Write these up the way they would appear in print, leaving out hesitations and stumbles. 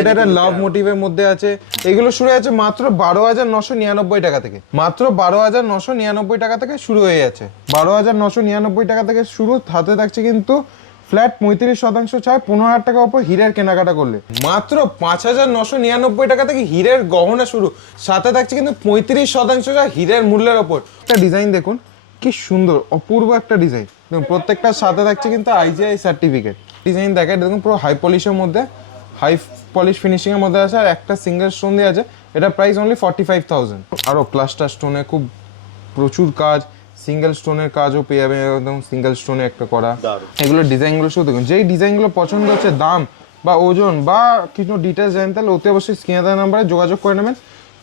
এটা একটা লাভ মোটিভের মধ্যে আছে। এগুলো শুরু আছে মাত্র 12,999 টাকা থেকে, মাত্র 12,999 টাকা থেকে শুরু হয়ে যাচ্ছে। 12,999 টাকা থেকে শুরু। হাতে থাকছে কিন্তু ফ্ল্যাট 35% ছাড়, 15,000 টাকা উপর হীরের কেনাকাটা করলে মাত্র 5,999 টাকা থেকে হীরের গহনা শুরু। সাথে থাকছে কিন্তু 35% ছাড় হীরের মূল্যের ওপর। একটা ডিজাইন দেখুন কি সুন্দর, অপূর্ব একটা ডিজাইন। দেখুন প্রত্যেকটার সাথে থাকছে কিন্তু আইজিআই সার্টিফিকেট। ডিজাইন দেখায় দেখুন পুরো হাই পলিশের মধ্যে, হাই পলিশ ফিনিশিং এর মধ্যে আছে। আর একটা সিঙ্গেল স্টোন দিয়ে আছে, এটা প্রাইস অনলি 45,000। আরো ক্লাস্টার স্টোনে খুব প্রচুর কাজ, সিঙ্গেল স্টোনের কাজও পেয়ে যাবে, একদম সিঙ্গেল স্টোনে একটা করা। এগুলো ডিজাইনগুলো শুধু দেখুন, যেই ডিজাইনগুলো পছন্দ হচ্ছে, দাম বা ওজন বা কিছু ডিটেলস জানেন, তাহলে অতি অবশ্যই স্ক্রিনে দেওয়া নাম্বারে যোগাযোগ করে নেবেন,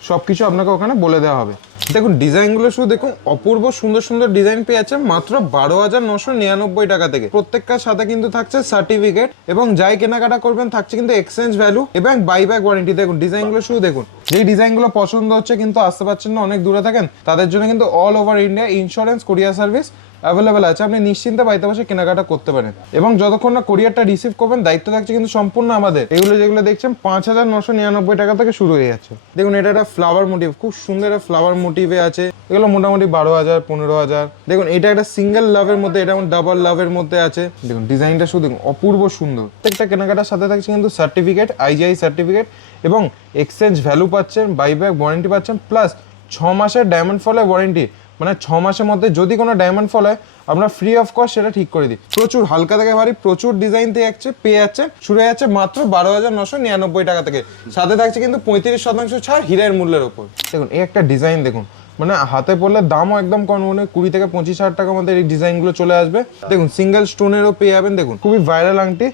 সবকিছু আপনাকে ওখানে বলে দেওয়া হবে। দেখুন ডিজাইনগুলো শুধু দেখুন, অপূর্ব সুন্দর সুন্দর ডিজাইন পেয়ে যাচ্ছে মাত্র 12,999 টাকা থেকে। প্রত্যেকটার সাথে কিন্তু থাকছে সার্টিফিকেট, এবং যাই কেনাকাটা করবেন থাকছে কিন্তু এক্সচেঞ্জ ভ্যালু এবং বাইব্যাক ওয়ারেন্টি। দেখুন ডিজাইনগুলো শুধু দেখুন, যেই ডিজাইনগুলো পছন্দ হচ্ছে কিন্তু আসতে পারছেন না, অনেক দূরে থাকেন, তাদের জন্য কিন্তু অল ওভার ইন্ডিয়া ইন্স্যুরেন্স কোরিয়ার সার্ভিস অ্যাভেলেবেল আছে। আপনি নিশ্চিন্তে বাড়িতে বসে কেনাকাটা করতে পারেন, এবং যতক্ষণ না কোরিয়ারটা রিসিভ করবেন দায়িত্ব থাকছে কিন্তু সম্পূর্ণ আমাদের। এগুলো যেগুলো দেখছেন 5,999 টাকা থেকে শুরু হয়ে যাচ্ছে। দেখুন এটা একটা ফ্লাওয়ার মোটিভ, খুব সুন্দর একটা ফ্লাওয়ার মোটিভে আছে। এগুলো মোটামুটি 12,000 15,000। দেখুন এটা একটা সিঙ্গেল লাভের মধ্যে, এটা ডাবল লাভের মধ্যে আছে। দেখুন ডিজাইনটা শুধু দেখুন, অপূর্ব সুন্দর। প্রত্যেকটা কেনাকাটার সাথে থাকছে কিন্তু সার্টিফিকেট, আইজিআই সার্টিফিকেট, এবং এক্সচেঞ্জ ভ্যালু পাচ্ছেন, বাইব্যাক ওয়ারেন্টি পাচ্ছেন, প্লাস 6 মাসের ডায়মন্ড ফলের ওয়ারেন্টি। মানে 6 মাসের মধ্যে যদি কোনো ডায়মন্ড ফল হয় আমরা ফ্রি অফ কস্ট সেটা ঠিক করে দিই। প্রচুর হালকা থেকে ভারী প্রচুর ডিজাইন পেয়ে যাচ্ছে, শুরু হয়ে যাচ্ছে মাত্র 12,999 টাকা থেকে। সাথে থাকছে কিন্তু 35% ছাড় হীরের মূল্যের ওপর। দেখুন এই একটা ডিজাইন দেখুন, মানে হাতে পড়লে দামও একদম কম, মানে 20 থেকে 25,000 টাকার মধ্যে এই ডিজাইনগুলো চলে আসবে। দেখুন সিঙ্গেল স্টোনেরও পেয়ে যাবেন। দেখুন খুবই ভাইরাল আংটি।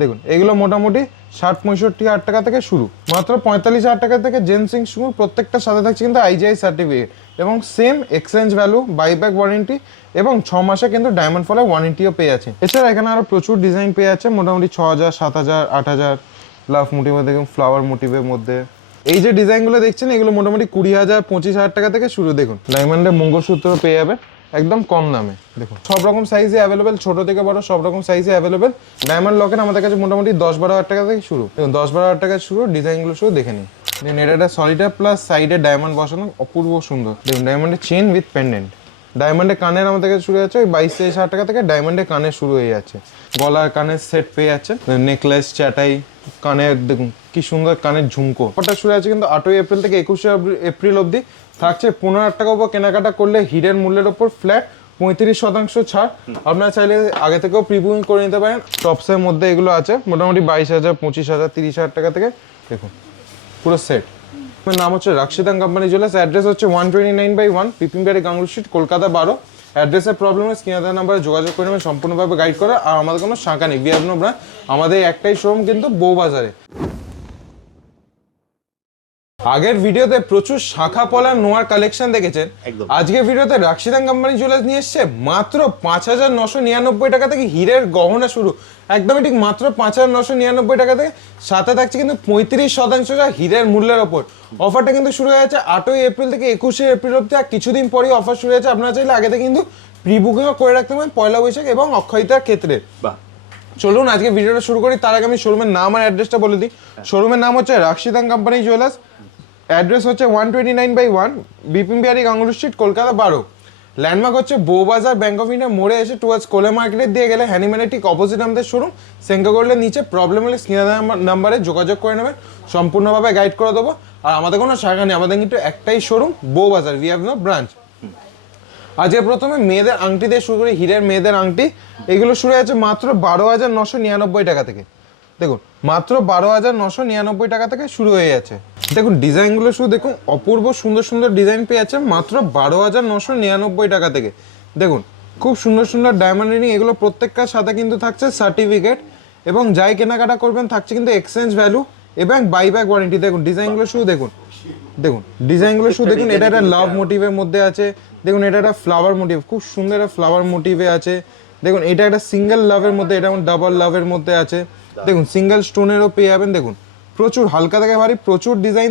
দেখুন এগুলো মোটামুটি 60-65,000 টাকা থেকে শুরু, মাত্র 45,000 টাকা থেকে জেন্টসিং শুরু। প্রত্যেকটার সাথে থাকছে কিন্তু আইজিআই সার্টিফিকেট, এবং same exchange value, buyback warranty, এবং 6 মাসে কিন্তু ডায়মন্ড ফলের ওয়ারেন্টিও পেয়ে আছে। এছাড়া এখানে আরো প্রচুর ডিজাইন পেয়ে আছে, মোটামুটি 6,000 7,000 8,000 লাভ মোটিভে। দেখুন ফ্লাওয়ার মোটিভের মধ্যে এই যে ডিজাইনগুলো দেখছেন, এগুলো মোটামুটি 20,000 25,000 টাকা থেকে শুরু। দেখুন ডায়মন্ডের মঙ্গলসূত্র পেয়ে যাবেন একদম কম দামে। দেখুন সব রকম সাইজে অ্যাভেলেবেল, ছোট থেকে বড় সব রকম সাইজে অ্যাভেলেবেল। ডায়মন্ড লকেট আমাদের কাছে মোটামুটি 10-12,000 টাকা থেকে শুরু। দেখুন 10-12,000 টাকা শুরু। ডিজাইনগুলো শুধু দেখে নিন। দেখুন এটা একটা সলিটার প্লাস সাইডে ডায়মন্ড বসানো, অপূর্ব সুন্দর। দেখুন ডায়মন্ডের চেন উইথ পেন্ডেন্ট। ডায়মন্ডের কানের আমাদের কাছে শুরু হচ্ছে ওই 22-23,000 টাকা থেকে। ডায়মন্ডের কানের শুরু হয়ে যাচ্ছে, গলার কানের সেট পেয়ে যাচ্ছে, নেকলেস, চাটাই, কানের দেখুন কি সুন্দর কানের ঝুমকো। ওটা শুরু আছে কিন্তু 8ই এপ্রিল থেকে 21শে এপ্রিল অবধি। থাকছে 15,000 টাকা উপর কেনাকাটা করলে হীরের মূল্যের ওপর ফ্ল্যাট 35% ছাড়। আপনারা চাইলে আগে থেকেও প্রি বুকিং করে নিতে পারেন। টপসের মধ্যে এগুলো আছে মোটামুটি 22,000 25,000 30,000 টাকা থেকে। দেখুন পুরো সেট। আমার নাম হচ্ছে রাক্ষিতাং কোম্পানি জুয়েলার্স। অ্যাড্রেস হচ্ছে 129/1 পিপিনবাড়ি, গাঙ্গুল স্ট্রিট, কলকাতা 12। অ্যাড্রেসের প্রবলেম হলে স্ক্রিনে দেওয়া নাম্বারে যোগাযোগ করে নেবেন, সম্পূর্ণভাবে গাইড করা। আর আমাদের কোনো শাখা নেই, উই হ্যাভ নো ব্রাঞ্চ। আমাদের একটাই শোরুম কিন্তু বউবাজারে। আগের ভিডিওতে প্রচুর শাখা পলা নোয়ার কালেকশন দেখেছেন। আজকের ভিডিওতে রাক্ষিতাং কোম্পানি জুয়েলার্স নিয়ে এসছে মাত্র 5,999 টাকা থেকে হীরের গহনা শুরু। একদমই ঠিক, মাত্র 5,999 টাকা থেকে। সাথে থাকছে কিন্তু 35% হীরের মূল্যের ওপর। অফারটা কিন্তু শুরু হয়ে যাচ্ছে 8ই এপ্রিল থেকে 21শে এপ্রিল অব্দি। আর কিছুদিন পরেই অফার শুরু হয়েছে। আপনারা চাইলে আগে থেকে কিন্তু প্রি বুকিংও করে রাখতে পারেন পয়লা বৈশাখ এবং অক্ষয়িতার ক্ষেত্রে। চলুন আজকে ভিডিওটা শুরু করি। তার আগে আমি শোরুমের নাম আর অ্যাড্রেসটা বলে দিই। শোরুমের নাম হচ্ছে রাক্ষিতাং কোম্পানি জুয়েলার্স। অ্যাড্রেস হচ্ছে 129/1 বিপিনবাড়ি, গাঙ্গুল স্ট্রিট, কলকাতা 12। ল্যান্ডমার্ক হচ্ছে বউবাজার, ব্যাংক অফ ইন্ডিয়া মোড়ে এসে টুয়ার্ডস কোলে মার্কেটের দিয়ে গেলে হ্যানিম্যানের ঠিক অপোজিট আমাদের শোরুম। সেঙ্কা করলে নিচে প্রবলেম হলে স্ক্রিনে দেওয়া নাম্বারে যোগাযোগ করে নেবেন, সম্পূর্ণভাবে গাইড করে দেবো। আর আমাদের কোনো শাখা নেই, আমাদের কিন্তু একটাই showroom Bowbazar, we have no branch. আজকে প্রথমে মেয়েদের আংটি দিয়ে শুরু করি। হীরের মেয়েদের আংটি, এগুলো শুরু হয়েছে মাত্র 12,999 টাকা থেকে। দেখুন মাত্র 12,999 টাকা থেকে শুরু হয়ে যাচ্ছে। দেখুন ডিজাইনগুলো শুধু দেখুন, অপূর্ব সুন্দর সুন্দর ডিজাইন পেয়ে যাচ্ছে মাত্র 12,999 টাকা থেকে। দেখুন খুব সুন্দর সুন্দর ডায়মন্ড রিং। এগুলো প্রত্যেকটার সাথে কিন্তু থাকছে সার্টিফিকেট, এবং যাই কেনাকাটা করবেন থাকছে কিন্তু এক্সচেঞ্জ ভ্যালু এবং বাইব্যাক ওয়ারেন্টি। দেখুন ডিজাইনগুলো শুধু দেখুন, দেখুন ডিজাইনগুলো শুধু দেখুন। এটা একটা লাভ মোটিভের মধ্যে আছে। দেখুন এটা একটা ফ্লাওয়ার মোটিভ, খুব সুন্দর একটা ফ্লাওয়ার মোটিভে আছে। দেখুন এটা একটা সিঙ্গেল লাভের মধ্যে, এটা ডাবল লাভের মধ্যে আছে। দেখুন সিঙ্গেল স্টোনেরও পেয়ে যাবেন। দেখুন প্রচুর হালকা থেকে ভারী প্রচুর ডিজাইন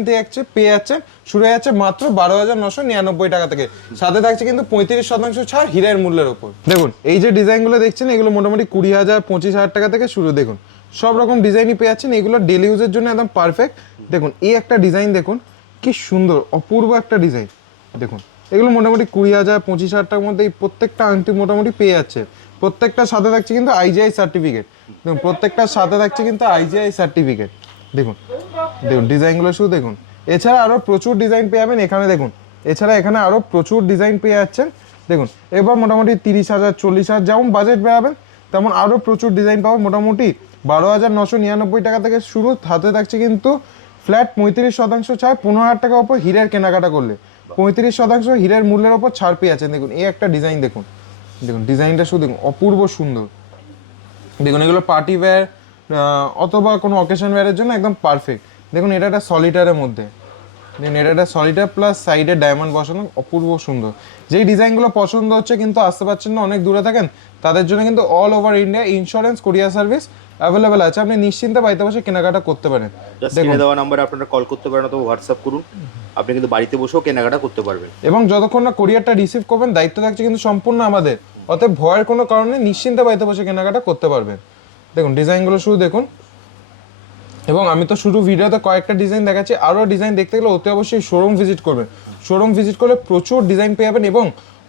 পেয়ে যাচ্ছে, শুরু হয়ে যাচ্ছে মাত্র 12,999 টাকা থেকে। সাথে থাকছে কিন্তু 35% ছাড় হীরের মূল্যের ওপর। দেখুন এই যে ডিজাইনগুলো দেখছেন, এগুলো মোটামুটি 20,000 25,000 টাকা থেকে শুরু। দেখুন সব রকম ডিজাইনই পেয়ে যাচ্ছেন, এগুলো ডেলি ইউজের জন্য একদম পারফেক্ট। দেখুন এই একটা ডিজাইন দেখুন কি সুন্দর অপূর্ব একটা ডিজাইন। দেখুন এগুলো মোটামুটি 20,000 25,000 টাকার মধ্যে এই প্রত্যেকটা আংটি মোটামুটি পেয়ে যাচ্ছে। প্রত্যেকটার সাথে থাকছে কিন্তু আইজিআই সার্টিফিকেট। দেখুন প্রত্যেকটার সাথে থাকছে কিন্তু আইজিআই সার্টিফিকেট। দেখুন দেখুন ডিজাইনগুলো শুধু দেখুন। এছাড়া আরও প্রচুর ডিজাইন পেয়ে যাবেন এখানে দেখুন। এছাড়া এখানে আরও প্রচুর ডিজাইন পেয়ে যাচ্ছেন। দেখুন এবার মোটামুটি 30,000 40,000 যেমন বাজেট বেড়াবেন তেমন আরও প্রচুর ডিজাইন পাবেন। মোটামুটি 12,999 টাকা থেকে শুরু, হাতে থাকছে কিন্তু ফ্ল্যাট 35% ছাড় 15,000 টাকার ওপর হীরের কেনাকাটা করলে 35% হীরের মূল্যের ওপর ছাড় পেয়ে আছেন। দেখুন এই একটা ডিজাইন দেখুন, দেখুন ডিজাইনটা শুধু দেখুন অপূর্ব সুন্দর। দেখুন এগুলো পার্টি ওয়্যার অথবা কোনো অকেশন ওয়্যারের জন্য একদম পারফেক্ট। দেখুন এটা একটা সলিটারের মধ্যে, দেখুন এটা একটা সলিটার প্লাস সাইডে ডায়মন্ড বসানো, অপূর্ব সুন্দর। যেই ডিজাইনগুলো পছন্দ হচ্ছে কিন্তু আসতে পারছেন না, অনেক দূরে থাকেন, তাদের জন্য কিন্তু অল ওভার ইন্ডিয়া ইন্স্যুরেন্স কোরিয়ার সার্ভিস অ্যাভেলেবেল আছে। আপনি নিশ্চিন্তে বাড়িতে বসে কেনাকাটা করতে পারেন। দেখুন দেওয়া নাম্বারে আপনারা কল করতে পারেন অথবা হোয়াটসঅ্যাপ করুন, আপনি কিন্তু বাড়িতে বসেও কেনাকাটা করতে পারবেন। এবং যতক্ষণ না কোরিয়ারটা রিসিভ করবেন দায়িত্ব থাকছে কিন্তু সম্পূর্ণ আমাদের, অতএব ভয়ের কোনো কারণে নিশ্চিন্তে বাড়িতে বসে কেনাকাটা করতে পারবেন। দেখুন ডিজাইনগুলো শুধু দেখুন। এবং আমি তো শুধু ভিডিওতে কয়েকটা ডিজাইন দেখাচ্ছি, আরও ডিজাইন দেখতে গেলে অতি অবশ্যই শোরুম ভিজিট করবেন। শোরুম ভিজিট করলে প্রচুর ডিজাইন পেয়ে যাবেন। এবং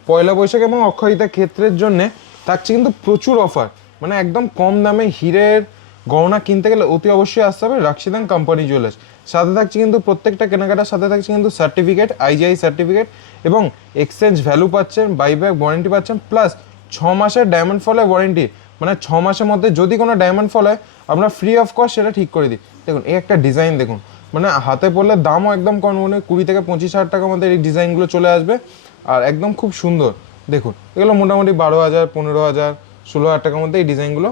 পয়লা বৈশাখ এবং অক্ষয়িতা ক্ষেত্রের জন্য থাকছে কিন্তু প্রচুর অফার, মানে একদম কম দামে হীরের গহনা কিনতে গেলে অতি অবশ্যই আসতে হবে রাক্ষিদান কোম্পানি জুয়েলার্স। সাথে থাকছে কিন্তু প্রত্যেকটা কেনাকাটার সাথে থাকছে কিন্তু সার্টিফিকেট, আইজিআই সার্টিফিকেট, এবং এক্সচেঞ্জ ভ্যালু পাচ্ছেন, বাইব্যাক ওয়ারেন্টি পাচ্ছেন, প্লাস 6 মাসের ডায়মন্ড ফলের ওয়ারেন্টি। মানে 6 মাসের মধ্যে যদি কোনো ডায়মন্ড ফল হয় আমরা ফ্রি অফ কস্ট সেটা ঠিক করে দিই। দেখুন এই একটা ডিজাইন দেখুন, মানে হাতে পড়লে দামও একদম কম, মানে 20 থেকে 25,000 টাকার মধ্যে এই ডিজাইনগুলো চলে আসবে আর একদম খুব সুন্দর। দেখুন এগুলো মোটামুটি 12,000 15,000 16,000 টাকার মধ্যে এই ডিজাইনগুলো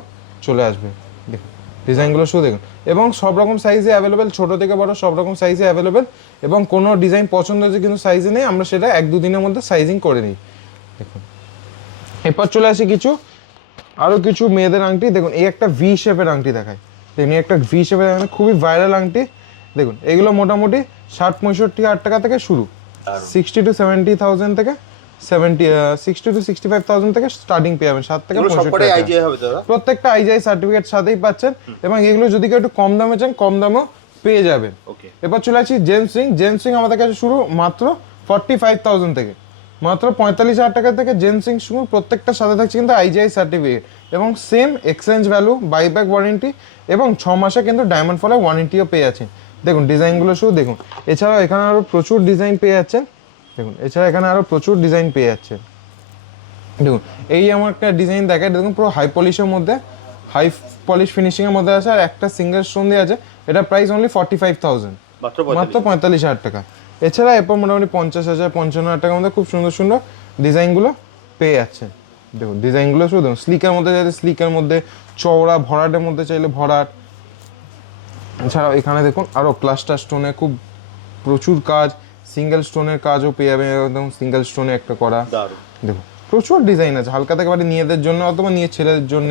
চলে আসবে। দেখুন ডিজাইনগুলো শুধু দেখুন। এবং সব রকম সাইজে অ্যাভেলেবেল, ছোটো থেকে বড় সব রকম সাইজে অ্যাভেলেবেল। এবং কোনো ডিজাইন পছন্দ হচ্ছে কিন্তু সাইজে নেই, আমরা সেটা 1-2 দিনের মধ্যে সাইজিং করে নিই। দেখুন এরপর চলে আসি আরও কিছু মেয়েদের আংটি। দেখুন এই একটা ভি শেপের আংটি দেখায়। দেখুন একটা ভি শেপের আংটি, খুবই ভাইরাল আংটি। দেখুন এগুলো মোটামুটি 60-65,000 টাকা থেকে শুরু, 60 to 70,000 থেকে 60 to 65,000 থেকে স্টার্টিং পেয়ে যাবেন। 7 থেকে 65,000 প্রত্যেকটা আইজিআই সার্টিফিকেট সাথেই পাচ্ছেন। এবং এগুলো যদি কেউ একটু কম দামে চান কম দামেও পেয়ে যাবেন। এবার চলে আসি জেমস রিং। জেমস রিং আমাদের কাছে শুরু মাত্র 45,000 থেকে, মাত্র 45,000 টাকা থেকে জেমস রিং শুরু। প্রত্যেকটার সাথে থাকছে কিন্তু আইজিআই সার্টিফিকেট এবং same exchange value, buyback warranty, এবং 6 মাসে কিন্তু ডায়মন্ড ফলের ওয়ারেন্টিও পেয়ে যাচ্ছেন। দেখুন ডিজাইনগুলো শুধু দেখুন। এছাড়াও এখানে আরও প্রচুর ডিজাইন পেয়ে যাচ্ছেন। দেখুন এছাড়া এখানে আরও প্রচুর ডিজাইন পেয়ে যাচ্ছেন। দেখুন এই আমার একটা ডিজাইন দেখায়, দেখুন পুরো হাই পলিশের মধ্যে, হাই পলিশ ফিনিশিংয়ের মধ্যে আছে, আর একটা সিঙ্গেল স্টোন দিয়ে আছে। এটা প্রাইস অনলি 45,000, মাত্র 45,000 টাকা। এছাড়া এরপর মোটামুটি 50,000 55,000 টাকার মধ্যে খুব সুন্দর সুন্দর ডিজাইনগুলো পেয়ে যাচ্ছেন। দেখুন ডিজাইনগুলো শুধু দেখুন। স্লিকের মধ্যে চাইলে স্লিকের মধ্যে, চওড়া ভরাটের মধ্যে চাইলে ভরাট। এছাড়াও এখানে দেখুন আরও ক্লাস্টার স্টোনে খুব প্রচুর কাজ, সিঙ্গেল স্টোনের কাজও পেয়ে যাবেন। একদম সিঙ্গেল স্টোনে একটা করা। দেখুন প্রচুর ডিজাইন আছে, হালকা থেকে বাড়ি মেয়েদের জন্য অথবা নিয়ে ছেলেদের জন্য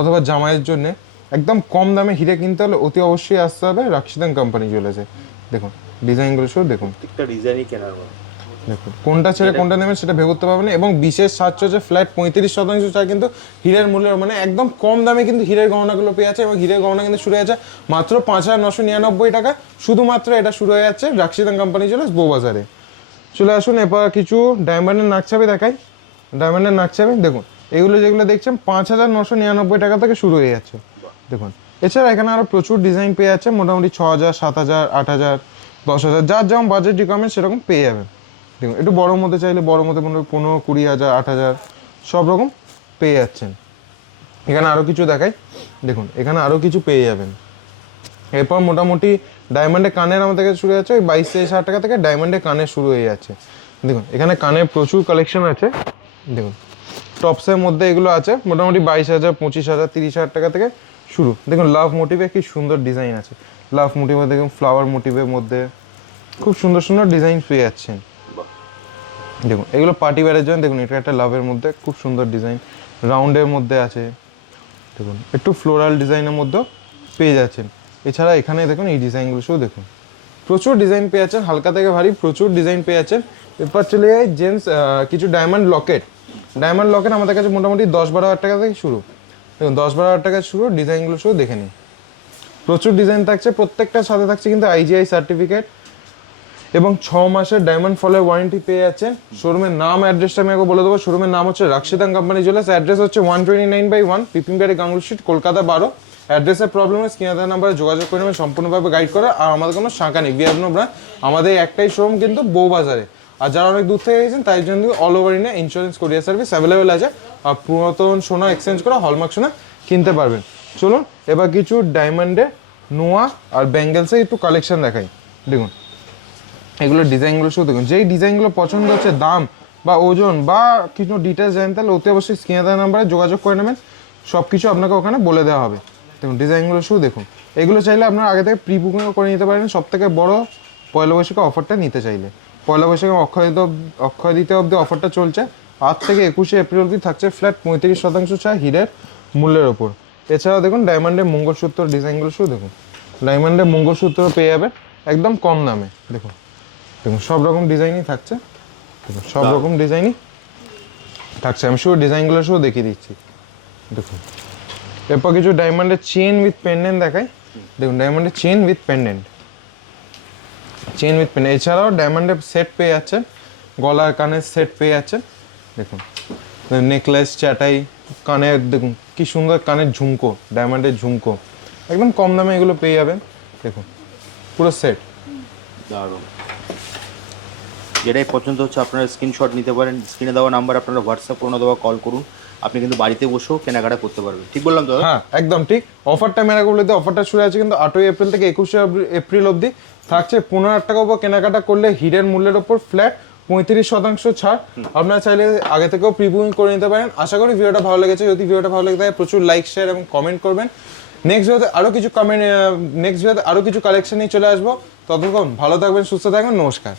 অথবা জামাইয়ের জন্য একদম কম দামে হিরে কিনতে হলে অতি অবশ্যই আসতে হবে রাক্ষিদান কোম্পানি জুয়েলার্সে। দেখুন ডিজাইনগুলো শুধু দেখুন। দেখুন কোনটা ছেড়ে কোনটা নেবেন সেটা ভেবে করতে পারবেন। এবং বিশেষ সাজসজ্জা ফ্ল্যাট 35% ছাড় কিন্তু হীরের মূল্যের, মানে একদম কম দামে কিন্তু হীরের গহনাগুলো পেয়ে যাচ্ছে। এবং হীরের গহনা কিন্তু শুরু হয়েছে মাত্র 5,999 টাকা। শুধুমাত্র এটা শুরু হয়ে যাচ্ছে রাক্ষিদান কোম্পানি জুয়েলার্স বউবাজারে। চলে আসুন এবার কিছু ডায়মন্ডের নাকছাবি দেখাই। ডায়মন্ডের নাকছাবি দেখুন, এগুলো যেগুলো দেখছেন 5,999 টাকা থেকে শুরু হয়ে যাচ্ছে। দেখুন এছাড়া এখানে আরও প্রচুর ডিজাইন পেয়ে যাচ্ছে, মোটামুটি 6,000 7,000 8,000 10,000 যার যেমন বাজেট রিকোয়ারমেন্ট সেরকম পেয়ে যাবেন। দেখুন একটু বড়োর মধ্যে চাইলে বড়োর মধ্যে 15,000 20,000 8,000 সব রকম পেয়ে যাচ্ছেন। এখানে আরও কিছু দেখাই। দেখুন এখানে আরও কিছু পেয়ে যাবেন। এরপর মোটামুটি ডায়মন্ডের কানের আমাদের কাছে শুরু হচ্ছে ওই 22,000 টাকা থেকে ডায়মন্ডের কানের শুরু হয়ে যাচ্ছে। দেখুন এখানে কানের প্রচুর কালেকশন আছে। দেখুন টপসের মধ্যে এগুলো আছে মোটামুটি 22,000 25,000 30,000 টাকা থেকে শুরু। দেখুন লাভ মোটিভে কি সুন্দর ডিজাইন আছে। লাভ মোটিভে দেখুন ফ্লাওয়ার মোটিভের মধ্যে খুব সুন্দর সুন্দর ডিজাইন পেয়ে যাচ্ছেন। দেখুন এগুলো পার্টি ওয়্যারের জন্য। দেখুন এটা একটা লাভের মধ্যে খুব সুন্দর ডিজাইন, রাউন্ডের মধ্যে আছে। দেখুন একটু ফ্লোরাল ডিজাইনের মধ্যেও পেয়ে যাচ্ছেন। এছাড়া এখানে দেখুন এই ডিজাইনগুলো শুধু দেখুন, প্রচুর ডিজাইন পেয়ে যাচ্ছেন, হালকা থেকে ভারী প্রচুর ডিজাইন পেয়ে যাচ্ছেন। এরপর চলে যায় জেন্টস কিছু ডায়মন্ড লকেট। আমাদের কাছে মোটামুটি 10-12 হাজার টাকা থেকে শুরু। দেখুন 10-12 হাজার টাকা শুরু। ডিজাইনগুলো শুধু দেখে নিন। প্রচুর ডিজাইন থাকছে, প্রত্যেকটার সাথে থাকছে কিন্তু আইজিআই সার্টিফিকেট এবং 6 মাসের ডায়মন্ড ফলের ওয়ারেন্টি পেয়ে যাচ্ছেন। শোরুমের নাম অ্যাড্রেসটা আমি একবার বলে দেবো। শোরুমের নাম হচ্ছে রাক্ষিতাং কোম্পানি জুয়েলার্স, অ্যাড্রেস হচ্ছে 129/1 পিপিমবাড়ি গাঙ্গুল স্ট্রিট, কলকাতা 12। অ্যাড্রেসের প্রবলেম হয় স্ক্রিনে দেওয়া নাম্বারে যোগাযোগ করে নেবেন, সম্পূর্ণভাবে গাইড করা। আর আমাদের কোনো শাখা নেই, উই হ্যাভ নো ব্রাঞ্চ। আমাদের একটাই শোরুম কিন্তু বউবাজারে। আর যারা অনেক দূর থেকে গেছেন তাই জন্য অল ওভার ইন্ডিয়া ইন্স্যুরেন্স কোরিয়ার সার্ভিস অ্যাভেলেবেল আছে। আর পুরাতন সোনা এক্সচেঞ্জ করে হলমার্ক সোনা কিনতে পারবেন। চলুন এবার কিছু ডায়মন্ডের নোয়া আর ব্যাঙ্গেলসের একটু কালেকশন দেখাই। দেখুন এগুলোর ডিজাইনগুলো শুধু দেখুন, যেই ডিজাইনগুলো পছন্দ হচ্ছে, দাম বা ওজন বা কিছু ডিটেলস জানেন, তাহলে অতি অবশ্যই স্ক্রিনে দেওয়া নাম্বারে যোগাযোগ করে নেবেন, সব কিছু আপনাকে ওখানে বলে দেওয়া হবে। দেখুন ডিজাইনগুলো শুধু দেখুন, এগুলো চাইলে আপনারা আগে থেকে প্রি বুকিংও করে নিতে পারেন। সব থেকে বড় পয়লা বৈশাখে অফারটা নিতে চাইলে, পয়লা বৈশাখে অক্ষয় দ্বিতীয়া অবধি অফারটা চলছে। 8 থেকে 21শে এপ্রিল অবধি থাকছে ফ্ল্যাট 35% ছাড় হীরের মূল্যের ওপর। এছাড়াও দেখুন ডায়মন্ডের মঙ্গলসূত্র ডিজাইনগুলো শুধু দেখুন, ডায়মন্ডের মঙ্গলসূত্র পেয়ে যাবেন একদম কম দামে। দেখুন দেখুন সব রকম ডিজাইনই থাকছে, দেখুন সব রকম ডিজাইনই থাকছে। আমি শুধু ডিজাইনগুলো শুধু দেখিয়ে দিচ্ছি। দেখুন এরপর কিছু ডায়মন্ডের চেন উইথ পেন্ডেন্ট দেখাই। দেখুন ডায়মন্ডের chain with pendant, chain with pendant. এছাড়াও ডায়মন্ডের সেট পেয়ে যাচ্ছেন, গলার কানের সেট পেয়ে যাচ্ছেন। দেখুন নেকলেস, চাটাই, কানের, দেখুন কি সুন্দর কানের ঝুমকো, ডায়মন্ডের ঝুমকো একদম কম দামে এগুলো পেয়ে যাবেন। দেখুন পুরো সেট দারুণ। যেটাই পছন্দ হচ্ছে আপনারা স্ক্রিনশট নিতে পারেন, স্ক্রিনে দেওয়া নাম্বার আপনারা হোয়াটসঅ্যাপ করুন অথবা কল করুন, আপনি কিন্তু বাড়িতে বসেও কেনাকাটা করতে পারবেন। ঠিক বললাম তো? হ্যাঁ একদম ঠিক। অফারটা মেরাগুলোতে অফারটা শুরু আছে কিন্তু 8ই এপ্রিল থেকে 21শে এপ্রিল অবধি থাকছে। 15,000 টাকা উপর কেনাকাটা করলে হীরের মূল্যের ওপর ফ্ল্যাট 35% ছাড়। আপনারা চাইলে আগে থেকেও প্রি বুকিং করে নিতে পারেন। আশা করি ভিডিওটা ভালো লেগেছে। যদি ভিডিওটা ভালো লেগে থাকে প্রচুর লাইক, শেয়ার এবং কমেন্ট করবেন। নেক্সট ভিডিওতে আরও কিছু কালেকশন নিয়ে চলে আসবো। ততক্ষণ ভালো থাকবেন, সুস্থ থাকবেন, নমস্কার।